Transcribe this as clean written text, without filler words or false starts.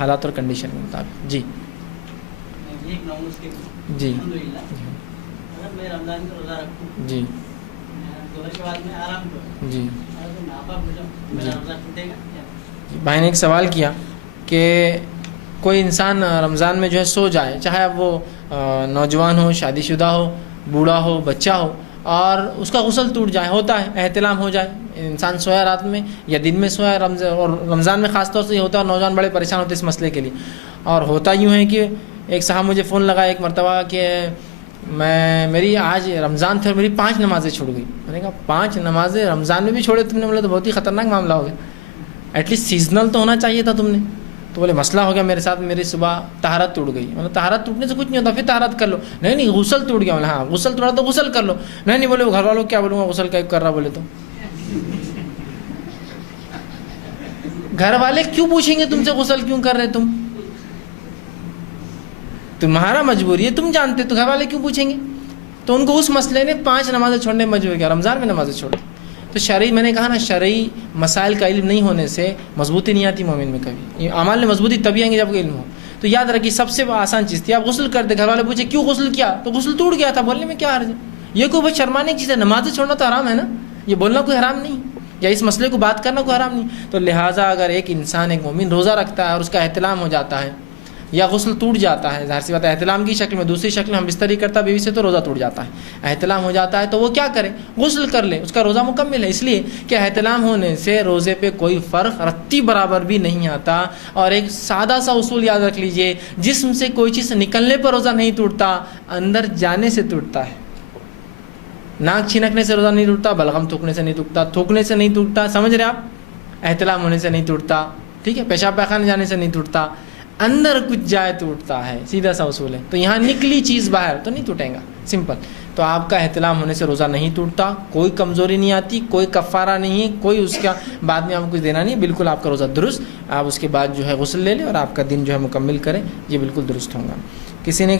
حالات اور کنڈیشن کے مطابق. جی جی اگر میں رمضان کا روزہ رکھوں جی ظہر کے بعد میں آرام کروں جی اگر ناپاک ہو جاؤں میرا روزہ ٹوٹے گا؟ بھائی نے ایک سوال کیا کہ کوئی انسان رمضان میں جو ہے سو جائے، چاہے اب وہ نوجوان ہو، شادی شدہ ہو، بوڑھا ہو، بچہ ہو، اور اس کا غسل ٹوٹ جائے، ہوتا ہے احتلام ہو جائے، انسان سویا رات میں یا دن میں سویا، اور رمضان میں خاص طور سے یہ ہوتا ہے، اور نوجوان بڑے پریشان ہوتے ہیں اس مسئلے کے لیے. اور ہوتا یوں ہے کہ ایک صاحب مجھے فون لگا ایک مرتبہ کہ میری آج رمضان تھے اور میری 5 نمازیں چھوٹ گئی. میں نے کہا 5 نمازیں رمضان میں بھی چھوڑے تم نے؟ بولا تو بہت ہی خطرناک معاملہ ہو گیا، ایٹ لیسٹ سیزنل تو ہونا چاہیے تھا تم نے. تو بولے مسئلہ ہو گیا میرے ساتھ، میری صبح طہارت ٹوٹ گئی. مطلب طہارت ٹوٹنے سے کچھ نہیں ہوتا، پھر طہارت کر لو. نہیں غسل ٹوٹ گیا. ہاں غسل ٹوٹا تو غسل کر لو. نہیں بولے گھر والوں کیا بولوں گا غسل کر رہا، بولے تو گھر والے کیوں پوچھیں گے تم سے غسل کیوں کر رہے تم؟ تمہارا مجبوری ہے، تم جانتے، تو گھر والے کیوں پوچھیں گے؟ تو ان کو اس مسئلے نے 5 نمازیں چھوڑنے میں مجبور کیا، رمضان میں نمازیں چھوڑ. تو شرعی، میں نے کہا نا، شرعی مسائل کا علم نہیں ہونے سے مضبوطی نہیں آتی مومن میں. کبھی اعمال میں مضبوطی تبھی آئیں گے جب علم ہو. تو یاد رکھیے سب سے آسان چیز تھی، آپ غسل کر دے. گھر والے پوچھے کیوں غسل کیا، تو غسل ٹوٹ گیا تھا، بولنے میں کیا حرج ہے؟ یہ کوئی بہت شرمانے کی چیز ہے. نمازیں چھوڑنا تو حرام ہے نا، یہ بولنا کوئی حرام نہیں، یا اس مسئلے کو بات کرنا کوئی حرام نہیں. تو لہٰذا اگر ایک انسان، ایک مومن روزہ رکھتا ہے اور اس کا احتلام ہو جاتا ہے یا غسل ٹوٹ جاتا ہے، ظاہر سی بات ہے احتلام کی شکل میں، دوسری شکل میں ہم بستری کرتا بیوی سے تو روزہ ٹوٹ جاتا ہے. احتلام ہو جاتا ہے تو وہ کیا کرے؟ غسل کر لے، اس کا روزہ مکمل ہے. اس لیے کہ احتلام ہونے سے روزے پہ کوئی فرق رتی برابر بھی نہیں آتا. اور ایک سادہ سا اصول یاد رکھ لیجئے، جسم سے کوئی چیز نکلنے پر روزہ نہیں ٹوٹتا، اندر جانے سے ٹوٹتا ہے. ناک چھنکنے سے روزہ نہیں ٹوٹتا، بلغم تھوکنے سے نہیں ٹوٹتا، تھوکنے سے نہیں ٹوٹتا، سمجھ رہے آپ؟ احتلام ہونے سے نہیں ٹوٹتا، ٹھیک ہے، پیشاب پیخانے جانے سے نہیں ٹوٹتا، اندر کچھ جائے ٹوٹتا ہے. سیدھا سا اصول ہے. تو یہاں نکلی چیز باہر تو نہیں ٹوٹے گا، سمپل. تو آپ کا احتلام ہونے سے روزہ نہیں ٹوٹتا، کوئی کمزوری نہیں آتی، کوئی کفارہ نہیں ہے، کوئی اس کا بعد میں آپ کو کچھ دینا نہیں ہے، بالکل آپ کا روزہ درست. آپ اس کے بعد جو ہے غسل لے لیں اور آپ کا دن جو ہے مکمل کریں، یہ بالکل درست ہوگا. کسی نے